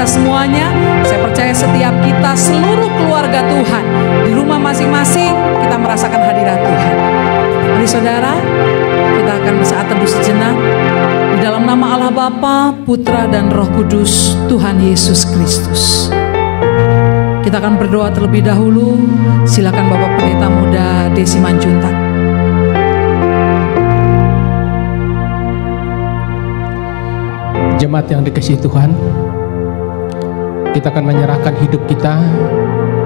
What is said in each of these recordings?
kepada semuanya. Saya percaya setiap kita, seluruh keluarga Tuhan, di rumah masing-masing kita merasakan hadirat Tuhan. Mari saudara, kita akan bersaat teduh sejenak. Di dalam nama Allah Bapa, Putra dan Roh Kudus, Tuhan Yesus Kristus. Kita akan berdoa terlebih dahulu. Silakan Bapak Pendeta Muda Desi Manjuntak. Jemaat yang dikasihi Tuhan, kita akan menyerahkan hidup kita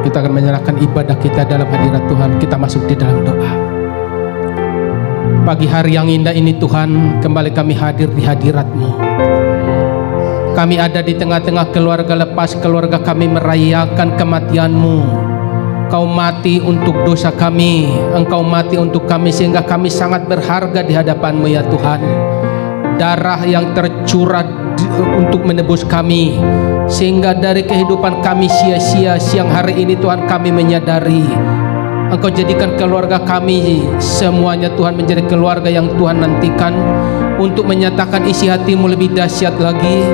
akan menyerahkan ibadah kita dalam hadirat Tuhan. Kita masuk di dalam doa. Pagi hari yang indah ini Tuhan, kembali kami hadir di hadirat-Mu. Kami ada di tengah-tengah keluarga lepas keluarga kami merayakan kematian-Mu. Kau mati untuk dosa kami, Engkau mati untuk kami, sehingga kami sangat berharga di hadapan-Mu ya Tuhan. Darah yang tercurah untuk menebus kami, sehingga dari kehidupan kami sia-sia, siang hari ini Tuhan kami menyadari Engkau jadikan keluarga kami semuanya Tuhan menjadi keluarga yang Tuhan nantikan untuk menyatakan isi hati-Mu lebih dahsyat lagi.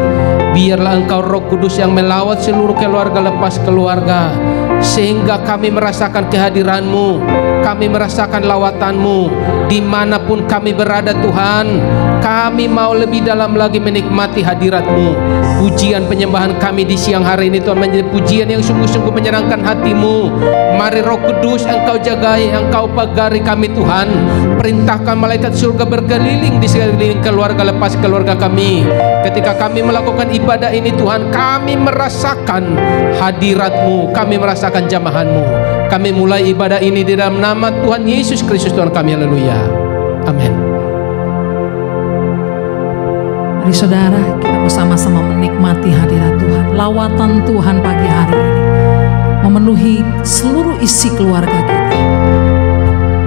Biarlah Engkau Roh Kudus yang melawat seluruh keluarga lepas keluarga, sehingga kami merasakan kehadiran-Mu, kami merasakan lawatan-Mu dimanapun kami berada Tuhan. Kami mau lebih dalam lagi menikmati hadirat-Mu. Pujian penyembahan kami di siang hari ini Tuhan menjadi pujian yang sungguh-sungguh menyenangkan hati-Mu. Mari Roh Kudus Engkau jagai, Engkau pagari kami Tuhan. Perintahkan malaikat surga berkeliling di sekeliling keluarga lepas keluarga kami. Ketika kami melakukan ibadah ini Tuhan, kami merasakan hadirat-Mu, kami merasakan jamahan-Mu. Kami mulai ibadah ini di dalam nama Tuhan Yesus Kristus Tuhan kami. Haleluya. Amin. Mari saudara, kita bersama-sama menikmati hadirat Tuhan. Lawatan Tuhan pagi hari ini memenuhi seluruh isi keluarga kita.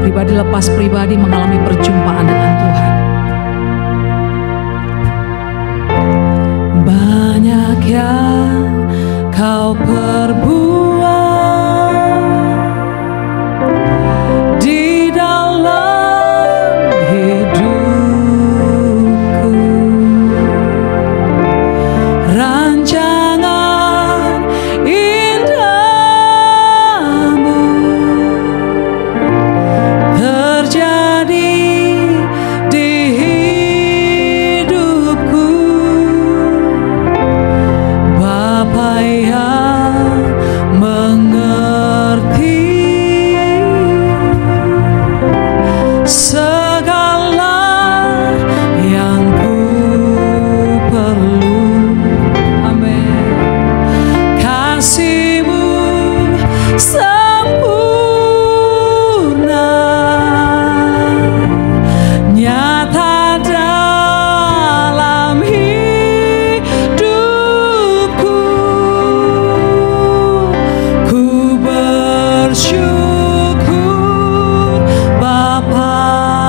Pribadi lepas pribadi mengalami perjumpaan dengan Tuhan. Banyak yang Kau perbuat di dalam hidupku. Rancangan indahmu terjadi di hidupku. Bapa yang mengerti segala yang ku perlu. Amin. Kasih-Mu sempurna nyata dalam hidupku. Ku bersyukur Bapa.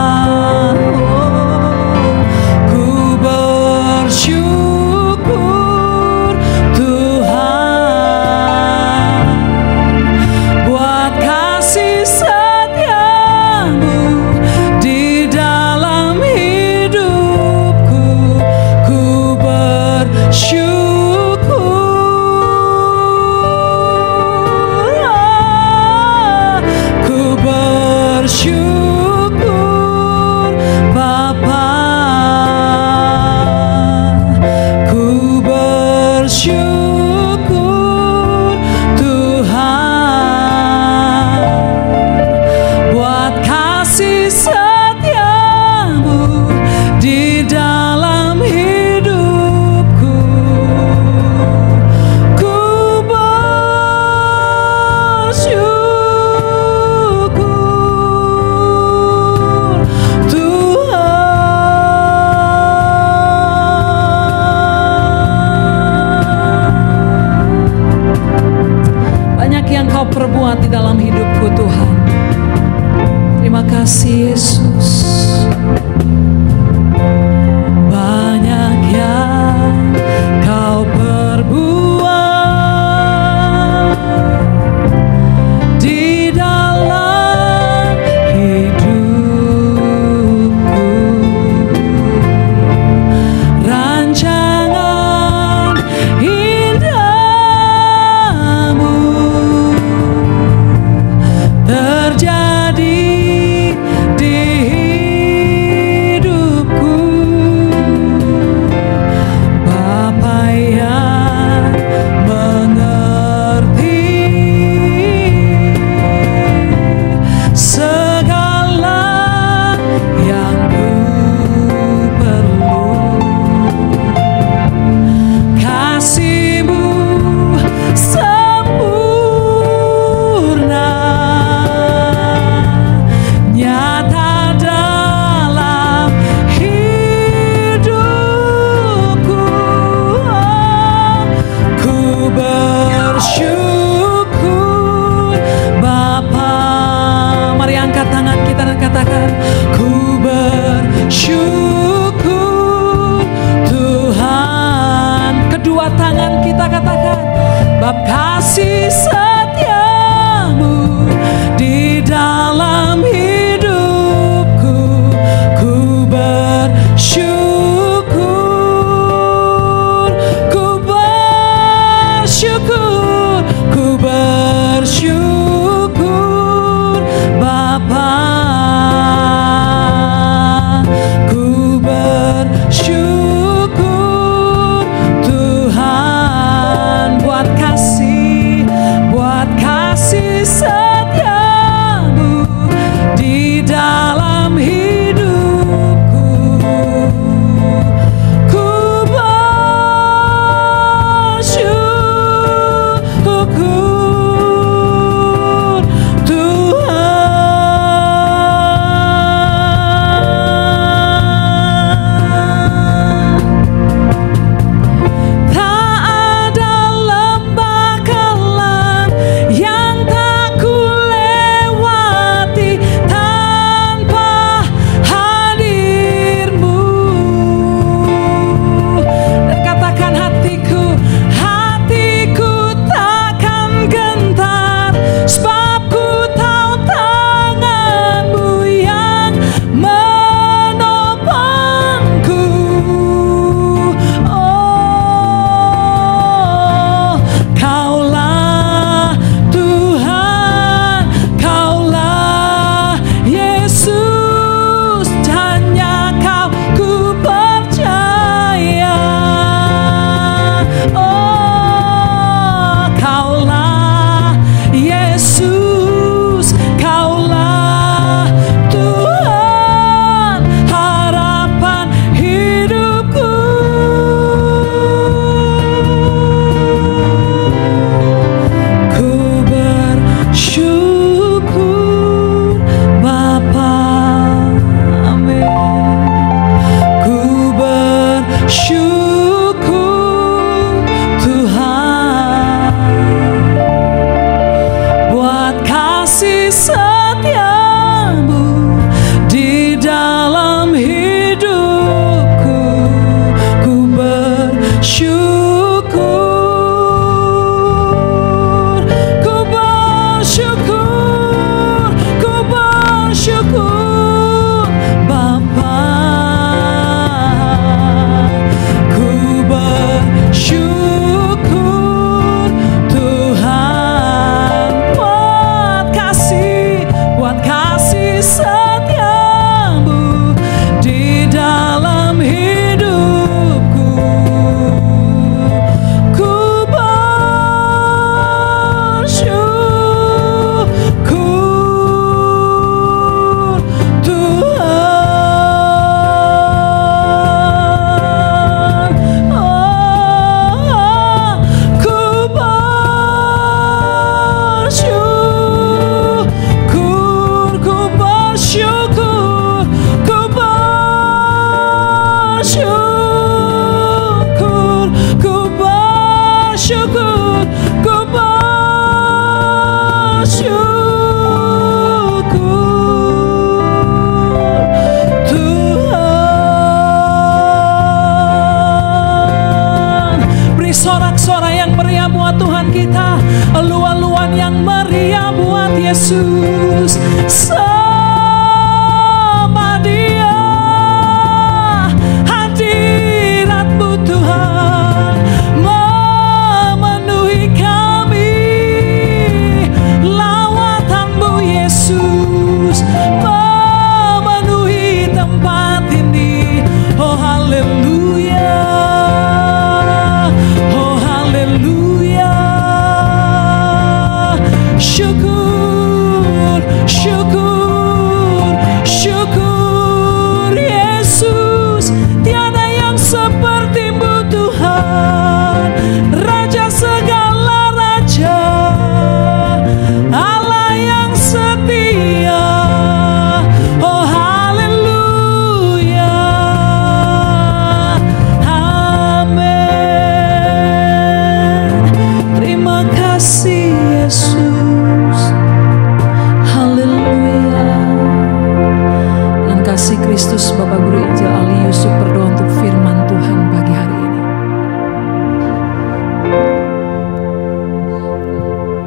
kasih Kristus, Bapak Guru Injil Ali Yusuf berdoa untuk firman Tuhan pagi hari ini.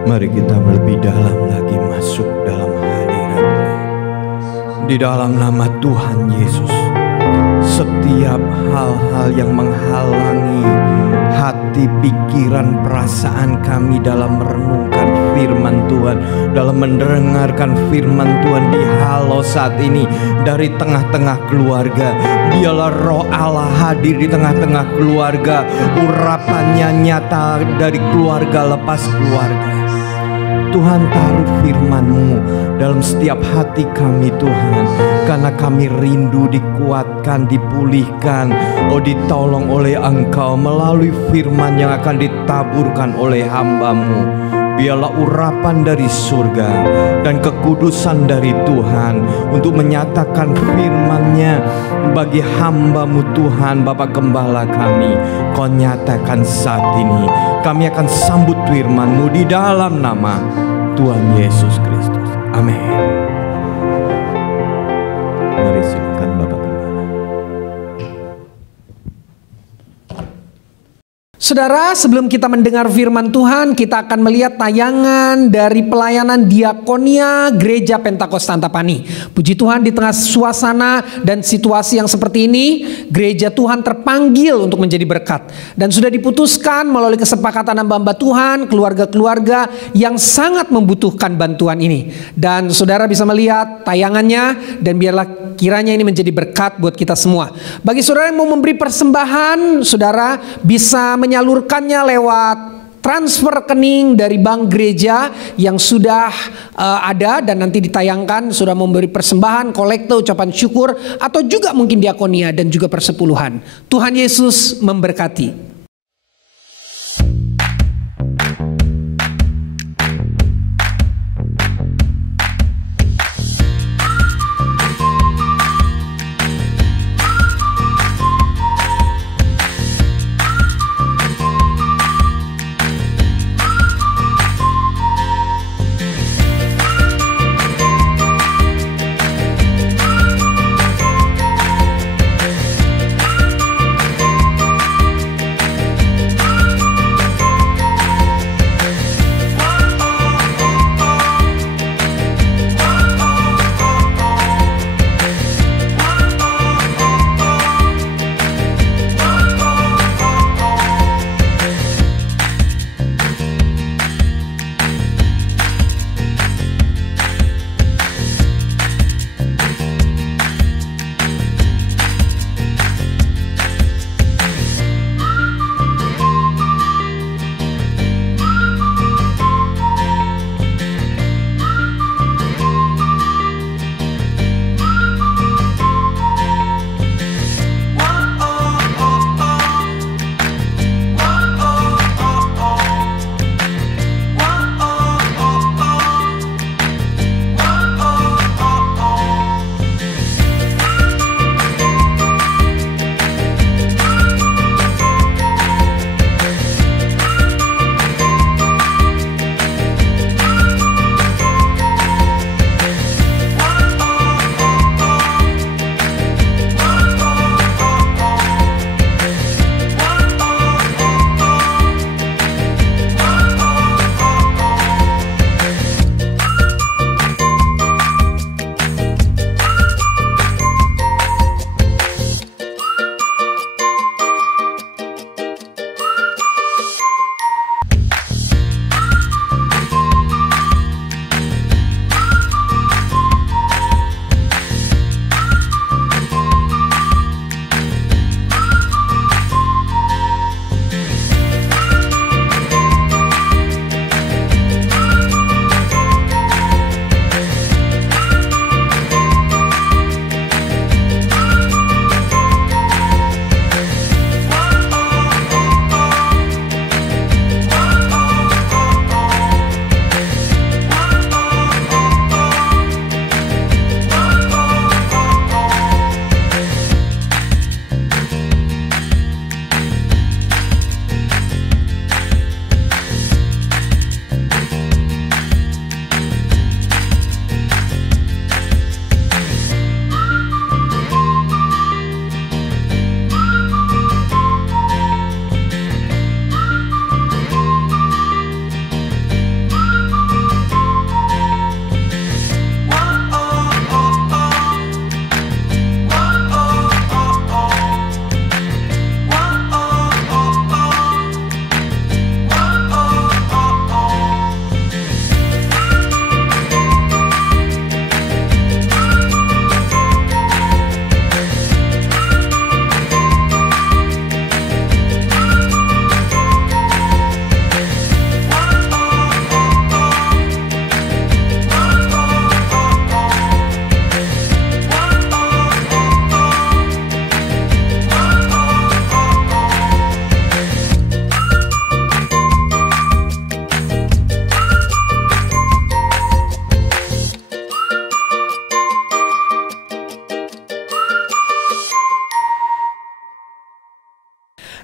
Mari kita lebih dalam lagi masuk dalam hadirat-Mu. Di dalam nama Tuhan Yesus, setiap hal-hal yang menghalangi hati, pikiran, perasaan kami dalam merenungkan firman Tuhan, dalam mendengarkan firman Tuhan di halau saat ini dari tengah-tengah keluarga, biarlah Roh Allah hadir di tengah-tengah keluarga, urapannya nyata dari keluarga lepas keluarga. Tuhan, taruh firman-Mu dalam setiap hati kami Tuhan, karena kami rindu dikuatkan, dipulihkan, ditolong oleh Engkau melalui firman yang akan ditaburkan oleh hamba-Mu. Biarlah urapan dari surga dan kekudusan dari Tuhan untuk menyatakan firman-Nya bagi hamba-Mu Tuhan, Bapak Gembala kami. Kau nyatakan saat ini, kami akan sambut firman-Mu di dalam nama Tuhan Yesus Kristus. Amin. Mari silakan Bapak Gembala. Saudara, sebelum kita mendengar firman Tuhan, kita akan melihat tayangan dari pelayanan diakonia Gereja Pentakosta Antapani. Puji Tuhan, di tengah suasana dan situasi yang seperti ini, Gereja Tuhan terpanggil untuk menjadi berkat. Dan sudah diputuskan melalui kesepakatan hamba-hamba Tuhan, keluarga-keluarga yang sangat membutuhkan bantuan ini. Dan saudara bisa melihat tayangannya, dan biarlah kiranya ini menjadi berkat buat kita semua. Bagi saudara yang mau memberi persembahan, saudara bisa menyalurkannya lewat transfer rekening dari bank gereja yang sudah ada dan nanti ditayangkan. Sudah memberi persembahan, kolekte, ucapan syukur, atau juga mungkin diakonia dan juga persepuluhan. Tuhan Yesus memberkati.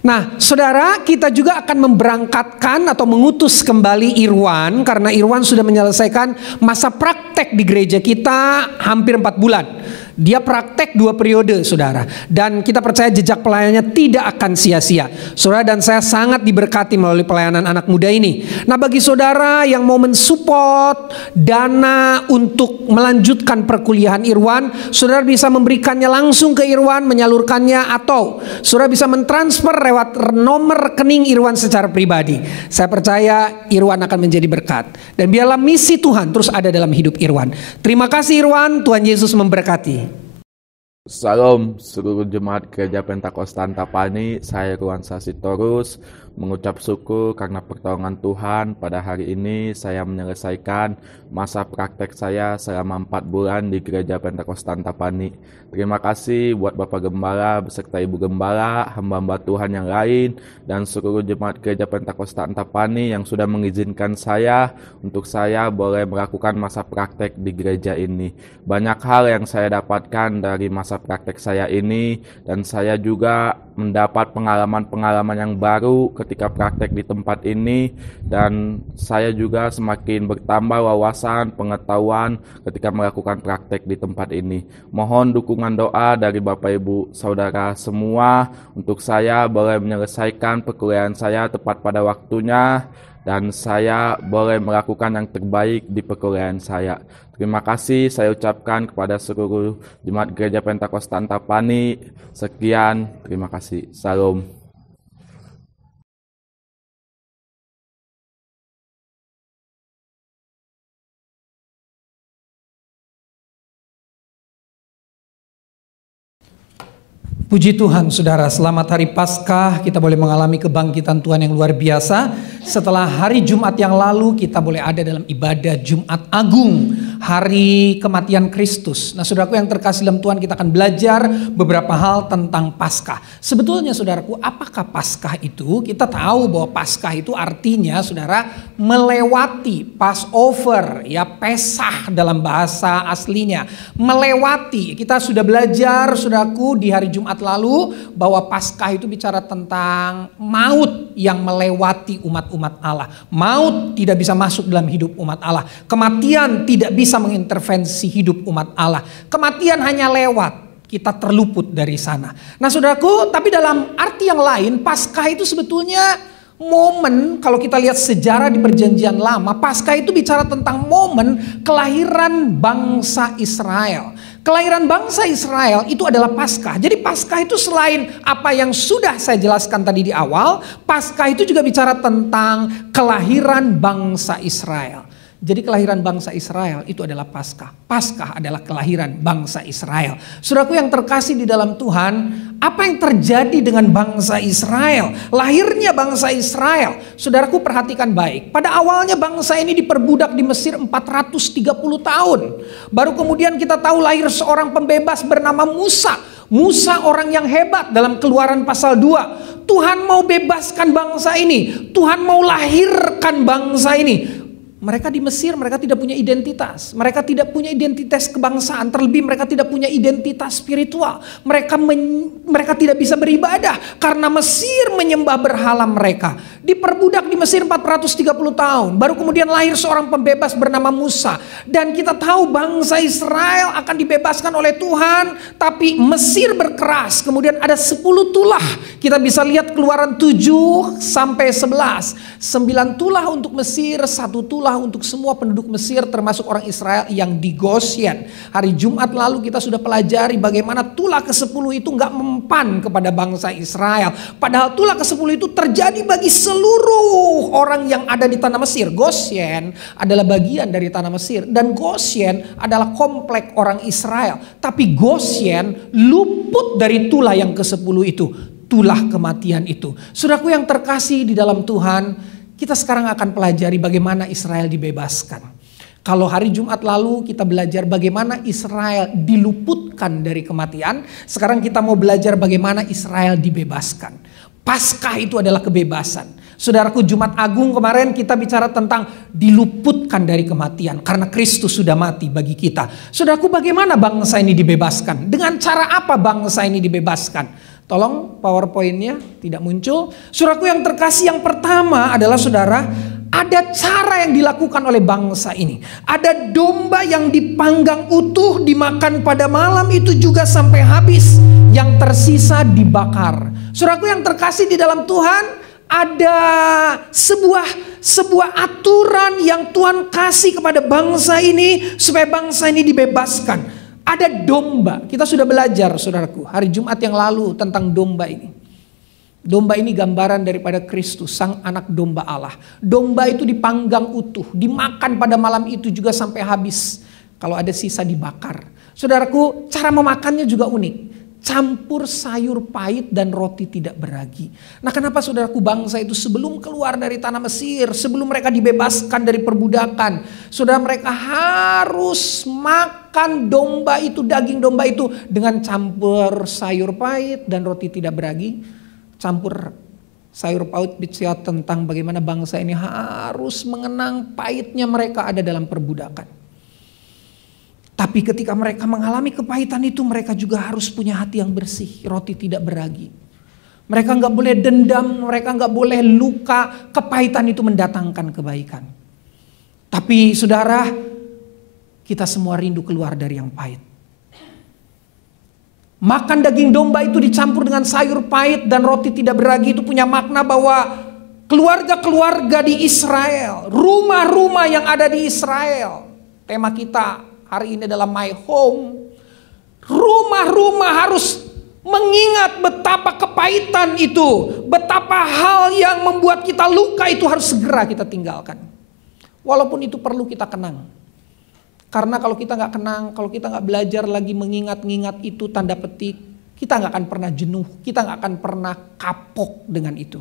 Nah, saudara, kita juga akan memberangkatkan atau mengutus kembali Irwan karena Irwan sudah menyelesaikan masa praktek di gereja kita hampir 4 bulan. Dia praktek 2 periode, saudara. Dan kita percaya jejak pelayanannya tidak akan sia-sia. Saudara dan saya sangat diberkati melalui pelayanan anak muda ini. Nah, bagi saudara yang mau mensupport dana untuk melanjutkan perkuliahan Irwan, saudara bisa memberikannya langsung ke Irwan, menyalurkannya, atau saudara bisa mentransfer lewat nomor rekening Irwan secara pribadi. Saya percaya Irwan akan menjadi berkat. Dan biarlah misi Tuhan terus ada dalam hidup Irwan. Terima kasih Irwan, Tuhan Yesus memberkati. Salam seluruh jemaat Gereja Pentakosta Antapani, saya Ruan Sasitorus mengucap syukur karena pertolongan Tuhan. Pada hari ini saya menyelesaikan masa praktek saya selama 4 bulan di Gereja Pentakosta Antapani. Terima kasih buat Bapak Gembala beserta Ibu Gembala, hamba-hamba Tuhan yang lain, dan seluruh jemaat Gereja Pentakosta Antapani yang sudah mengizinkan saya untuk saya boleh melakukan masa praktek di gereja ini. Banyak hal yang saya dapatkan dari masa praktek saya ini, dan saya juga mendapat pengalaman-pengalaman yang baru ketika praktek di tempat ini, dan saya juga semakin bertambah wawasan, pengetahuan ketika melakukan praktek di tempat ini. Mohon dukungan doa dari Bapak Ibu Saudara semua untuk saya boleh menyelesaikan perkuliahan saya tepat pada waktunya, dan saya boleh melakukan yang terbaik di perkuliahan saya. Terima kasih saya ucapkan kepada seluruh jemaat Gereja Pentakosta Antapani. Sekian, terima kasih. Salam. Puji Tuhan, saudara, selamat hari Paskah. Kita boleh mengalami kebangkitan Tuhan yang luar biasa. Setelah hari Jumat yang lalu, kita boleh ada dalam ibadah Jumat Agung, hari kematian Kristus. Nah, saudaraku yang terkasih dalam Tuhan, kita akan belajar beberapa hal tentang Paskah. Sebetulnya, saudaraku, apakah Paskah itu? Kita tahu bahwa Paskah itu artinya, saudara, melewati, Passover, ya, Pesah dalam bahasa aslinya. Melewati, kita sudah belajar, saudaraku, di hari Jumat lalu bahwa Paskah itu bicara tentang maut yang melewati umat-umat Allah. Maut tidak bisa masuk dalam hidup umat Allah. Kematian tidak bisa mengintervensi hidup umat Allah. Kematian hanya lewat, kita terluput dari sana. Nah, saudaraku, tapi dalam arti yang lain, Paskah itu sebetulnya momen, kalau kita lihat sejarah di Perjanjian Lama, Paskah itu bicara tentang momen kelahiran bangsa Israel. Kelahiran bangsa Israel itu adalah Paskah. Jadi Paskah itu selain apa yang sudah saya jelaskan tadi di awal, Paskah itu juga bicara tentang kelahiran bangsa Israel. Jadi kelahiran bangsa Israel itu adalah Paskah. Paskah adalah kelahiran bangsa Israel. Saudaraku yang terkasih di dalam Tuhan, apa yang terjadi dengan bangsa Israel? Lahirnya bangsa Israel. Saudaraku perhatikan baik. Pada awalnya bangsa ini diperbudak di Mesir 430 tahun. Baru kemudian kita tahu lahir seorang pembebas bernama Musa. Musa orang yang hebat dalam Keluaran pasal 2. Tuhan mau bebaskan bangsa ini. Tuhan mau lahirkan bangsa ini. Mereka di Mesir, mereka tidak punya identitas. Mereka tidak punya identitas kebangsaan. Terlebih mereka tidak punya identitas spiritual. Mereka tidak bisa beribadah. Karena Mesir menyembah berhala mereka. Diperbudak di Mesir 430 tahun. Baru kemudian lahir seorang pembebas bernama Musa. Dan kita tahu bangsa Israel akan dibebaskan oleh Tuhan. Tapi Mesir berkeras. Kemudian ada 10 tulah. Kita bisa lihat Keluaran 7 sampai 11. 9 tulah untuk Mesir, 1 tulah untuk semua penduduk Mesir termasuk orang Israel yang di Gosyen. Hari Jumat lalu kita sudah pelajari bagaimana tulah ke-10 itu gak mempan kepada bangsa Israel. Padahal tulah ke-10 itu terjadi bagi seluruh orang yang ada di tanah Mesir. Gosyen adalah bagian dari tanah Mesir. Dan Gosyen adalah komplek orang Israel. Tapi Gosyen luput dari tulah yang ke-10 itu. Tulah kematian itu. Saudaraku yang terkasih di dalam Tuhan, kita sekarang akan pelajari bagaimana Israel dibebaskan. Kalau hari Jumat lalu kita belajar bagaimana Israel diluputkan dari kematian, sekarang kita mau belajar bagaimana Israel dibebaskan. Paskah itu adalah kebebasan. Saudaraku, Jumat Agung kemarin kita bicara tentang diluputkan dari kematian karena Kristus sudah mati bagi kita. Saudaraku, bagaimana bangsa ini dibebaskan? Dengan cara apa bangsa ini dibebaskan? Tolong PowerPoint-nya tidak muncul. Saudaraku yang terkasih, yang pertama adalah saudara, ada cara yang dilakukan oleh bangsa ini. Ada domba yang dipanggang utuh, dimakan pada malam itu juga sampai habis. Yang tersisa dibakar. Saudaraku yang terkasih di dalam Tuhan, ada sebuah aturan yang Tuhan kasih kepada bangsa ini supaya bangsa ini dibebaskan. Ada domba. Kita sudah belajar saudaraku hari Jumat yang lalu tentang domba ini. Domba ini gambaran daripada Kristus, sang anak domba Allah. Domba itu dipanggang utuh, dimakan pada malam itu juga sampai habis. Kalau ada sisa dibakar. Saudaraku, cara memakannya juga unik. Campur sayur pahit dan roti tidak beragi. Nah, kenapa saudaraku bangsa itu sebelum keluar dari tanah Mesir, sebelum mereka dibebaskan dari perbudakan, saudara mereka harus makan domba itu, daging domba itu dengan campur sayur pahit dan roti tidak beragi. Campur sayur pahit bicara tentang bagaimana bangsa ini harus mengenang pahitnya mereka ada dalam perbudakan. Tapi ketika mereka mengalami kepahitan itu, mereka juga harus punya hati yang bersih, roti tidak beragi. Mereka nggak boleh dendam, mereka nggak boleh luka. Kepahitan itu mendatangkan kebaikan. Tapi saudara, kita semua rindu keluar dari yang pahit. Makan daging domba itu dicampur dengan sayur pahit dan roti tidak beragi itu punya makna bahwa keluarga-keluarga di Israel, rumah-rumah yang ada di Israel, tema kita hari ini adalah My Home. Rumah-rumah harus mengingat betapa kepahitan itu, betapa hal yang membuat kita luka itu harus segera kita tinggalkan. Walaupun itu perlu kita kenang. Karena kalau kita nggak kenang, kalau kita nggak belajar lagi mengingat-ingat itu tanda petik, kita nggak akan pernah jenuh, kita nggak akan pernah kapok dengan itu.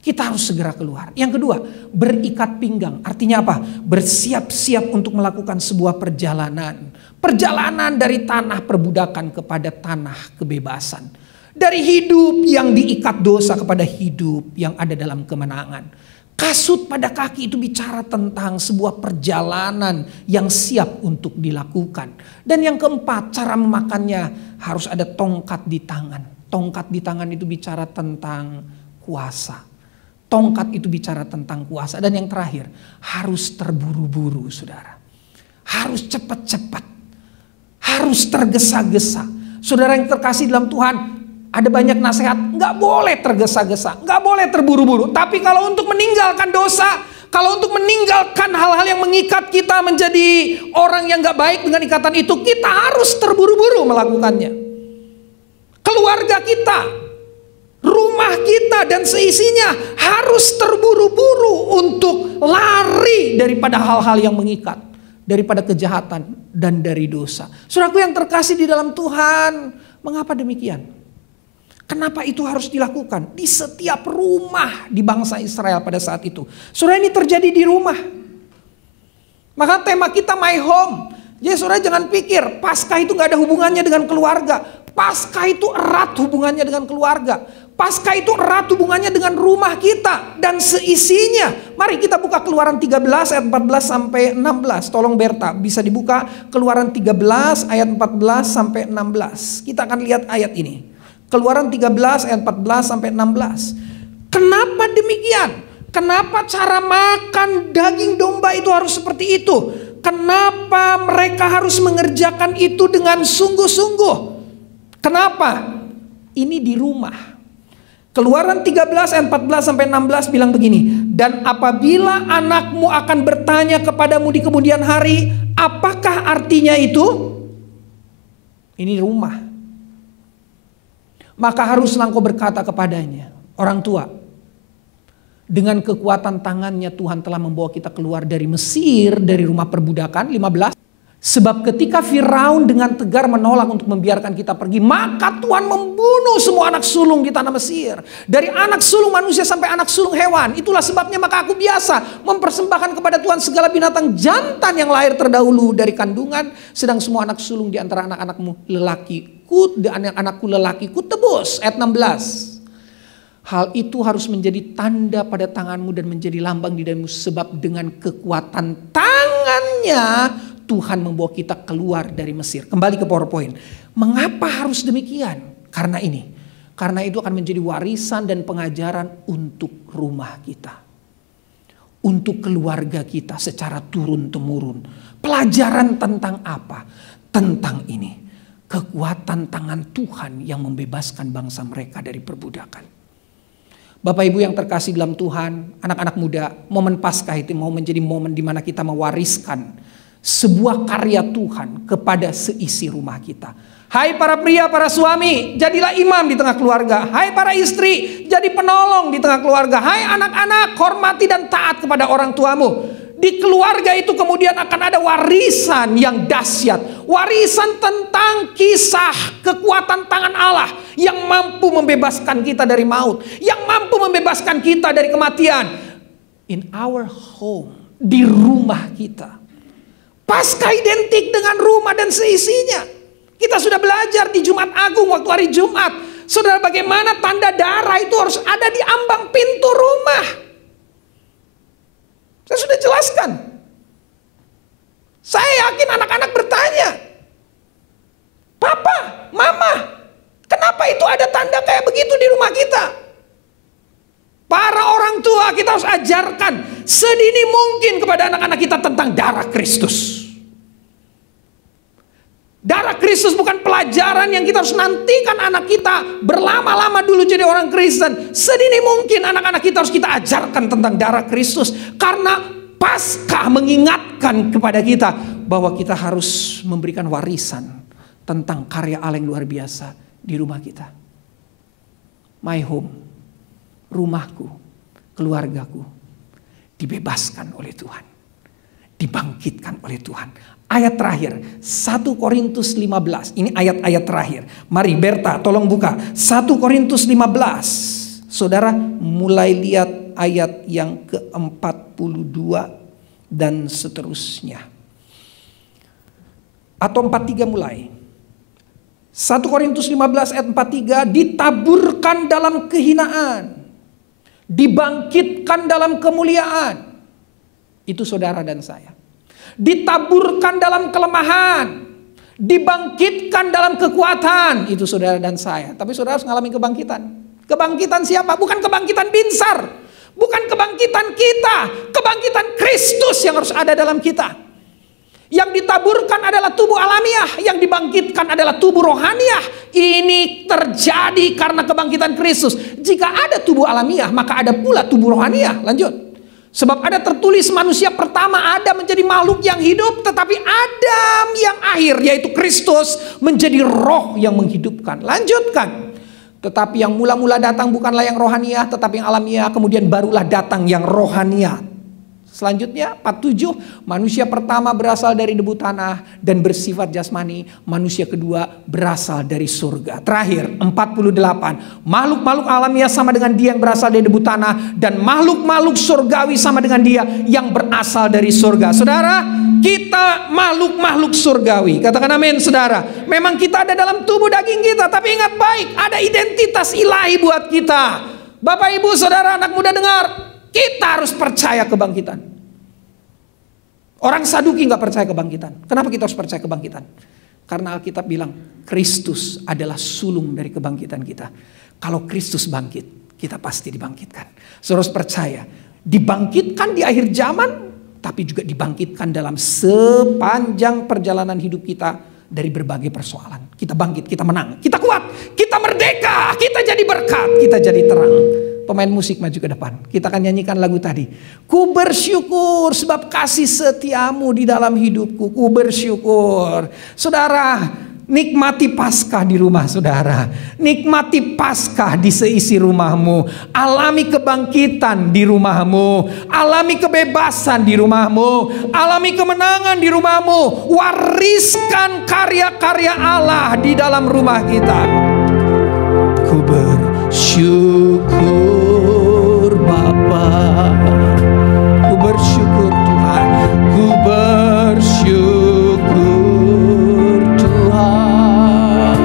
Kita harus segera keluar. Yang kedua, berikat pinggang. Artinya apa? Bersiap-siap untuk melakukan sebuah perjalanan. Perjalanan dari tanah perbudakan kepada tanah kebebasan. Dari hidup yang diikat dosa kepada hidup yang ada dalam kemenangan. Kasut pada kaki itu bicara tentang sebuah perjalanan yang siap untuk dilakukan. Dan yang keempat, cara memakannya harus ada tongkat di tangan. Tongkat di tangan itu bicara tentang kuasa. Tongkat itu bicara tentang kuasa. Dan yang terakhir, harus terburu-buru saudara. Harus cepat-cepat. Harus tergesa-gesa. Saudara yang terkasih dalam Tuhan, ada banyak nasihat, nggak boleh tergesa-gesa, nggak boleh terburu-buru. Tapi kalau untuk meninggalkan dosa, kalau untuk meninggalkan hal-hal yang mengikat kita menjadi orang yang nggak baik dengan ikatan itu, kita harus terburu-buru melakukannya. Keluarga kita, rumah kita dan seisinya harus terburu-buru untuk lari daripada hal-hal yang mengikat, daripada kejahatan dan dari dosa. Saudaraku yang terkasih di dalam Tuhan, mengapa demikian? Kenapa itu harus dilakukan? Di setiap rumah di bangsa Israel pada saat itu. Saudara, ini terjadi di rumah. Maka tema kita My Home. Jadi saudara jangan pikir Paskah itu gak ada hubungannya dengan keluarga. Paskah itu erat hubungannya dengan keluarga. Paskah itu erat hubungannya dengan rumah kita dan seisinya. Mari kita buka Keluaran 13 ayat 14 sampai 16. Tolong Berta bisa dibuka Keluaran 13 ayat 14 sampai 16. Kita akan lihat ayat ini. Keluaran 13 ayat 14 sampai 16. Kenapa demikian? Kenapa cara makan daging domba itu harus seperti itu? Kenapa mereka harus mengerjakan itu dengan sungguh-sungguh? Kenapa? Ini di rumah. Keluaran 13 ayat 14 sampai 16 bilang begini. Dan apabila anakmu akan bertanya kepadamu di kemudian hari, apakah artinya itu? Ini rumah. Maka haruslah engkau berkata kepadanya, orang tua, dengan kekuatan tangannya Tuhan telah membawa kita keluar dari Mesir, dari rumah perbudakan. 15. Sebab ketika Firaun dengan tegar menolak untuk membiarkan kita pergi, maka Tuhan membunuh semua anak sulung di tanah Mesir. Dari anak sulung manusia sampai anak sulung hewan. Itulah sebabnya maka aku biasa mempersembahkan kepada Tuhan segala binatang jantan yang lahir terdahulu dari kandungan. Sedang semua anak sulung di antara anak-anakmu lelakiku dan anak-anakku lelakiku tebus. Ayat 16. Hal itu harus menjadi tanda pada tanganmu dan menjadi lambang di dalammu. Sebab dengan kekuatan tangannya Tuhan membawa kita keluar dari Mesir. Kembali ke PowerPoint. Mengapa harus demikian? Karena ini. Karena itu akan menjadi warisan dan pengajaran untuk rumah kita. Untuk keluarga kita secara turun-temurun. Pelajaran tentang apa? Tentang ini. Kekuatan tangan Tuhan yang membebaskan bangsa mereka dari perbudakan. Bapak Ibu yang terkasih dalam Tuhan, anak-anak muda, momen Paskah itu mau menjadi momen di mana kita mewariskan sebuah karya Tuhan kepada seisi rumah kita. Hai para pria, para suami, jadilah imam di tengah keluarga. Hai para istri, jadi penolong di tengah keluarga. Hai anak-anak, hormati dan taat kepada orang tuamu. Di keluarga itu kemudian akan ada warisan yang dahsyat. Warisan tentang kisah kekuatan tangan Allah yang mampu membebaskan kita dari maut. Yang mampu membebaskan kita dari kematian. In our home, di rumah kita. Paskah identik dengan rumah dan seisinya. Kita sudah belajar di Jumat Agung waktu hari Jumat. Saudara, bagaimana tanda darah itu harus ada di ambang pintu rumah. Saya sudah jelaskan. Saya yakin anak-anak bertanya, Papa, Mama, kenapa itu ada tanda kayak begitu di rumah kita? Para orang tua kita harus ajarkan sedini mungkin kepada anak-anak kita tentang darah Kristus. Darah Kristus bukan pelajaran yang kita harus nantikan anak kita berlama-lama dulu jadi orang Kristen. Sedini mungkin anak-anak kita harus kita ajarkan tentang darah Kristus. Karena Paskah mengingatkan kepada kita bahwa kita harus memberikan warisan tentang karya Allah yang luar biasa di rumah kita. My home, rumahku, keluargaku dibebaskan oleh Tuhan. Dibangkitkan oleh Tuhan. Ayat terakhir, 1 Korintus 15. Ini ayat-ayat terakhir. Mari Berta tolong buka. 1 Korintus 15. Saudara mulai lihat ayat yang ke-42 dan seterusnya. Atau 43 mulai. 1 Korintus 15 ayat 43. Ditaburkan dalam kehinaan. Dibangkitkan dalam kemuliaan. Itu saudara dan saya. Ditaburkan dalam kelemahan, dibangkitkan dalam kekuatan. Itu saudara dan saya. Tapi saudara harus mengalami kebangkitan. Kebangkitan siapa? Bukan kebangkitan Binsar, bukan kebangkitan kita. Kebangkitan Kristus yang harus ada dalam kita. Yang ditaburkan adalah tubuh alamiah, yang dibangkitkan adalah tubuh rohaniah. Ini terjadi karena kebangkitan Kristus. Jika ada tubuh alamiah, maka ada pula tubuh rohaniah. Lanjut. Sebab ada tertulis manusia pertama Adam menjadi makhluk yang hidup, tetapi Adam yang akhir yaitu Kristus menjadi roh yang menghidupkan. Lanjutkan. Tetapi yang mula-mula datang bukanlah yang rohaniah, tetapi yang alamiah, kemudian barulah datang yang rohaniah. Selanjutnya 47, manusia pertama berasal dari debu tanah dan bersifat jasmani, manusia kedua berasal dari surga. Terakhir 48, makhluk-makhluk alamiah sama dengan dia yang berasal dari debu tanah, dan makhluk-makhluk surgawi sama dengan dia yang berasal dari surga. Saudara, kita makhluk-makhluk surgawi. Katakan amin saudara. Memang kita ada dalam tubuh daging kita, tapi ingat baik, ada identitas ilahi buat kita. Bapak ibu saudara anak muda dengar, kita harus percaya kebangkitan. Orang Saduki gak percaya kebangkitan. Kenapa kita harus percaya kebangkitan? Karena Alkitab bilang Kristus adalah sulung dari kebangkitan kita. Kalau Kristus bangkit, kita pasti dibangkitkan. Saudara harus percaya, dibangkitkan di akhir zaman, tapi juga dibangkitkan dalam sepanjang perjalanan hidup kita dari berbagai persoalan. Kita bangkit, kita menang, kita kuat, kita merdeka, kita jadi berkat, kita jadi terang. Pemain musik maju ke depan. Kita akan nyanyikan lagu tadi. Ku bersyukur sebab kasih setiamu di dalam hidupku. Ku bersyukur. Saudara, nikmati Paskah di rumah saudara. Nikmati Paskah di seisi rumahmu. Alami kebangkitan di rumahmu. Alami kebebasan di rumahmu. Alami kemenangan di rumahmu. Wariskan karya-karya Allah di dalam rumah kita. Ku bersyukur Bapa, ku bersyukur Tuhan, ku bersyukur Tuhan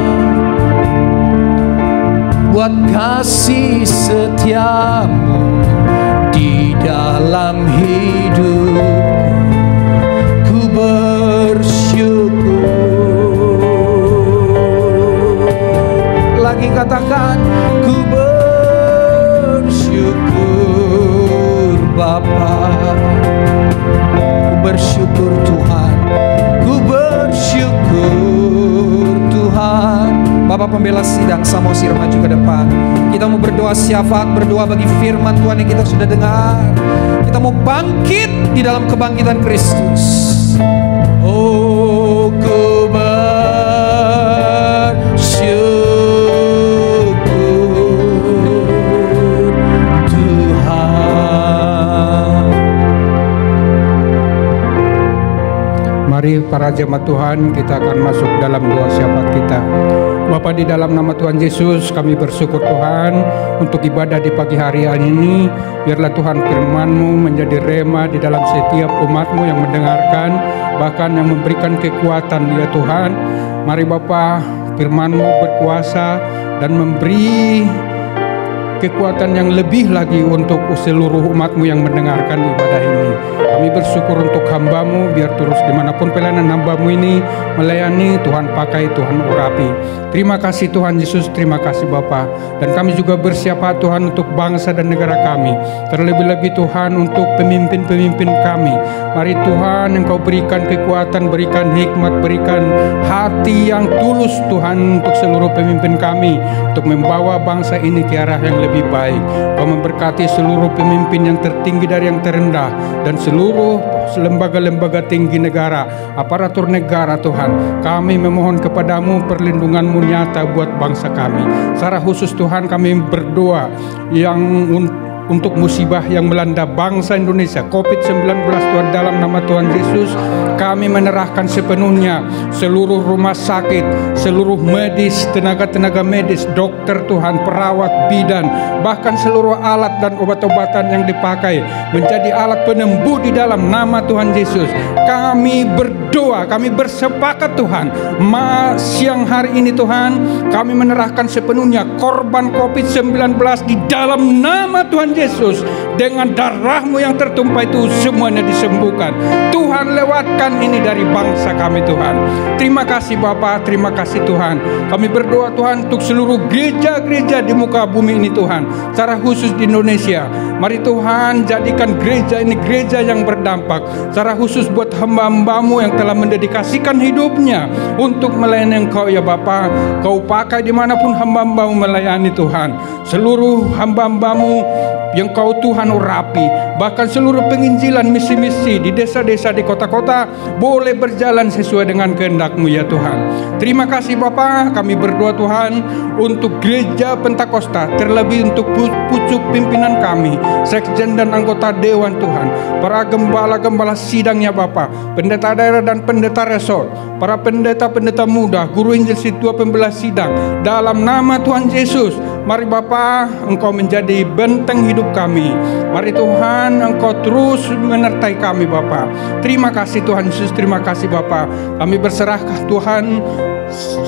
buat kasih setiamu di dalam hidup. Ku bersyukur. Lagi lagi katakan, ku bersyukur Bapa, ku bersyukur Tuhan, ku bersyukur Tuhan. Bapak pembela sidang, saya mau maju ke depan. Kita mau berdoa syafaat, berdoa bagi firman Tuhan yang kita sudah dengar. Kita mau bangkit di dalam kebangkitan Kristus. Oh, ku bersyukur Tuhan. Mari para jemaat Tuhan, kita akan masuk dalam doa syafaat kita. Bapa, di dalam nama Tuhan Yesus kami bersyukur Tuhan untuk ibadah di pagi hari ini. Biarlah Tuhan firman-Mu menjadi rema di dalam setiap umat-Mu yang mendengarkan, bahkan yang memberikan kekuatan ya Tuhan. Mari Bapa, firman-Mu berkuasa dan memberi kekuatan yang lebih lagi untuk seluruh umat-Mu yang mendengarkan ibadah ini. Kami bersyukur untuk hamba-Mu, biar terus dimanapun pelayanan hamba-Mu ini melayani, Tuhan pakai, Tuhan urapi. Terima kasih Tuhan Yesus, terima kasih Bapa. Dan kami juga bersyafaat Tuhan untuk bangsa dan negara kami. Terlebih-lebih Tuhan untuk pemimpin-pemimpin kami. Mari Tuhan Engkau berikan kekuatan, berikan hikmat, berikan hati yang tulus Tuhan untuk seluruh pemimpin kami, untuk membawa bangsa ini ke arah yang lebih baik. Kau memberkati seluruh pemimpin yang tertinggi dari yang terendah, dan seluruh lembaga-lembaga tinggi negara, aparatur negara Tuhan. Kami memohon kepadamu perlindungan-Mu nyata buat bangsa kami. Secara khusus Tuhan kami berdoa yang untuk musibah yang melanda bangsa Indonesia, COVID-19 Tuhan, dalam nama Tuhan Yesus kami menyerahkan sepenuhnya seluruh rumah sakit, seluruh medis, tenaga-tenaga medis, dokter Tuhan, perawat, bidan, bahkan seluruh alat dan obat-obatan yang dipakai menjadi alat penyembuh di dalam nama Tuhan Yesus. Kami berdoa, kami bersepakat Tuhan, siang hari ini Tuhan kami menyerahkan sepenuhnya korban COVID-19 di dalam nama Tuhan Yesus. Dengan darah-Mu yang tertumpah itu semuanya disembuhkan. Tuhan, lewatkan ini dari bangsa kami Tuhan. Terima kasih Bapa, terima kasih Tuhan. Kami berdoa Tuhan untuk seluruh gereja-gereja di muka bumi ini Tuhan, secara khusus di Indonesia. Mari Tuhan jadikan gereja ini gereja yang berdampak, secara khusus buat hamba-hamba-Mu yang telah mendedikasikan hidupnya untuk melayani Engkau ya Bapa. Kau pakai dimanapun hamba-hamba-Mu melayani Tuhan. Seluruh hamba-hamba-Mu yang Kau Tuhan urapi, bahkan seluruh penginjilan misi-misi di desa-desa, di kota-kota boleh berjalan sesuai dengan kehendak-Mu ya Tuhan. Terima kasih Bapa. Kami berdoa Tuhan untuk gereja Pentakosta, terlebih untuk pucuk pimpinan kami, sekjen dan anggota dewan Tuhan, para gembala-gembala sidangnya Bapa, pendeta daerah dan pendeta resor, para pendeta-pendeta muda, guru Injil, situa pembela sidang, dalam nama Tuhan Yesus. Mari Bapa, Engkau menjadi benteng hidup kami. Mari Tuhan, Engkau terus menyertai kami Bapa. Terima kasih Tuhan Yesus, terima kasih Bapa. Kami berserah Tuhan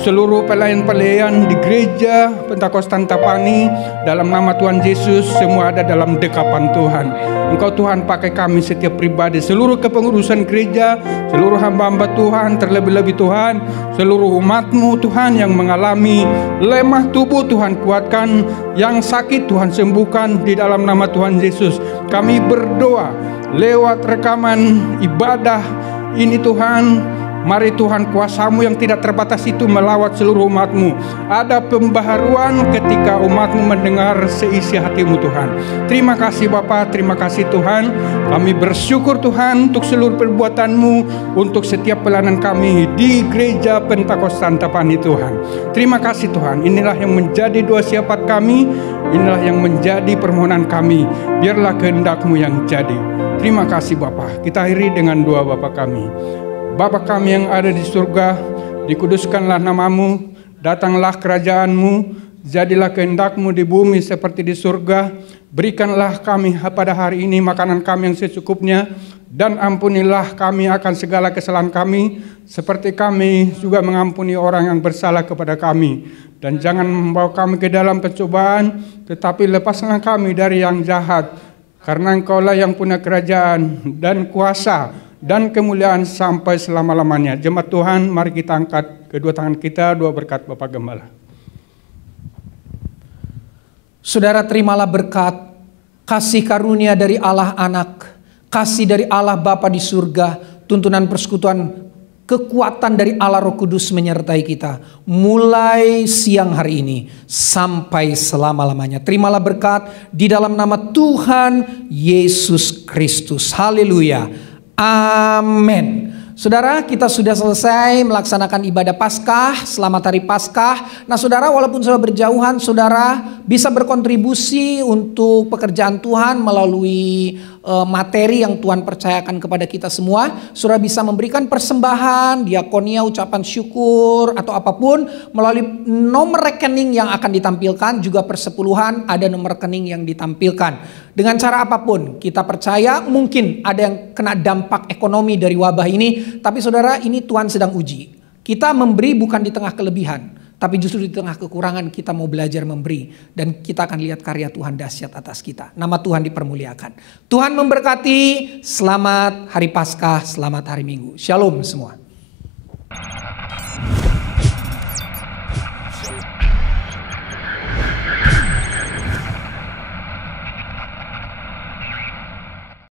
seluruh pelayan-pelayan di gereja Pentakosta Antapani, dalam nama Tuhan Yesus semua ada dalam dekapan Tuhan. Engkau Tuhan pakai kami setiap pribadi, seluruh kepengurusan gereja, seluruh hamba-hamba Tuhan, terlebih-lebih Tuhan seluruh umat-Mu Tuhan yang mengalami lemah tubuh Tuhan, kuatkan, yang sakit Tuhan sembuhkan di dalam nama Tuhan Yesus. Kami berdoa lewat rekaman ibadah ini Tuhan. Mari Tuhan, kuasa-Mu yang tidak terbatas itu melawat seluruh umat-Mu. Ada pembaharuan ketika umat-Mu mendengar seisi hati-Mu Tuhan. Terima kasih Bapa, terima kasih Tuhan. Kami bersyukur Tuhan untuk seluruh perbuatan-Mu, untuk setiap pelayanan kami di gereja Pentakosta Antapani Tuhan. Terima kasih Tuhan. Inilah yang menjadi doa syafaat kami, inilah yang menjadi permohonan kami. Biarlah kehendak-Mu yang jadi. Terima kasih Bapa. Kita akhiri dengan doa Bapa kami. Bapa kami yang ada di surga, dikuduskanlah nama-Mu, datanglah kerajaan-Mu, jadilah kehendak-Mu di bumi seperti di surga. Berikanlah kami pada hari ini makanan kami yang secukupnya, dan ampunilah kami akan segala kesalahan kami, seperti kami juga mengampuni orang yang bersalah kepada kami. Dan jangan membawa kami ke dalam pencobaan, tetapi lepaslah kami dari yang jahat, karena Engkaulah yang punya kerajaan dan kuasa dan kemuliaan sampai selama-lamanya. Jemaat Tuhan, mari kita angkat kedua tangan kita, doa berkat Bapak Gembala. Saudara, terimalah berkat, kasih karunia dari Allah Anak, kasih dari Allah Bapa di surga, tuntunan persekutuan, kekuatan dari Allah Roh Kudus menyertai kita mulai siang hari ini sampai selama-lamanya. Terimalah berkat di dalam nama Tuhan Yesus Kristus. Haleluya. Amin. Saudara, kita sudah selesai melaksanakan ibadah Paskah. Selamat Hari Paskah. Nah saudara, walaupun saudara berjauhan, saudara bisa berkontribusi untuk pekerjaan Tuhan melalui materi yang Tuhan percayakan kepada kita semua. Saudara bisa memberikan persembahan, diakonia, ucapan syukur, atau apapun melalui nomor rekening yang akan ditampilkan. Juga persepuluhan ada nomor rekening yang ditampilkan. Dengan cara apapun, kita percaya mungkin ada yang kena dampak ekonomi dari wabah ini. Tapi saudara, ini Tuhan sedang uji. Kita memberi bukan di tengah kelebihan, tapi justru di tengah kekurangan kita mau belajar memberi. Dan kita akan lihat karya Tuhan dahsyat atas kita. Nama Tuhan dipermuliakan. Tuhan memberkati. Selamat Hari Paskah, selamat hari Minggu. Shalom semua.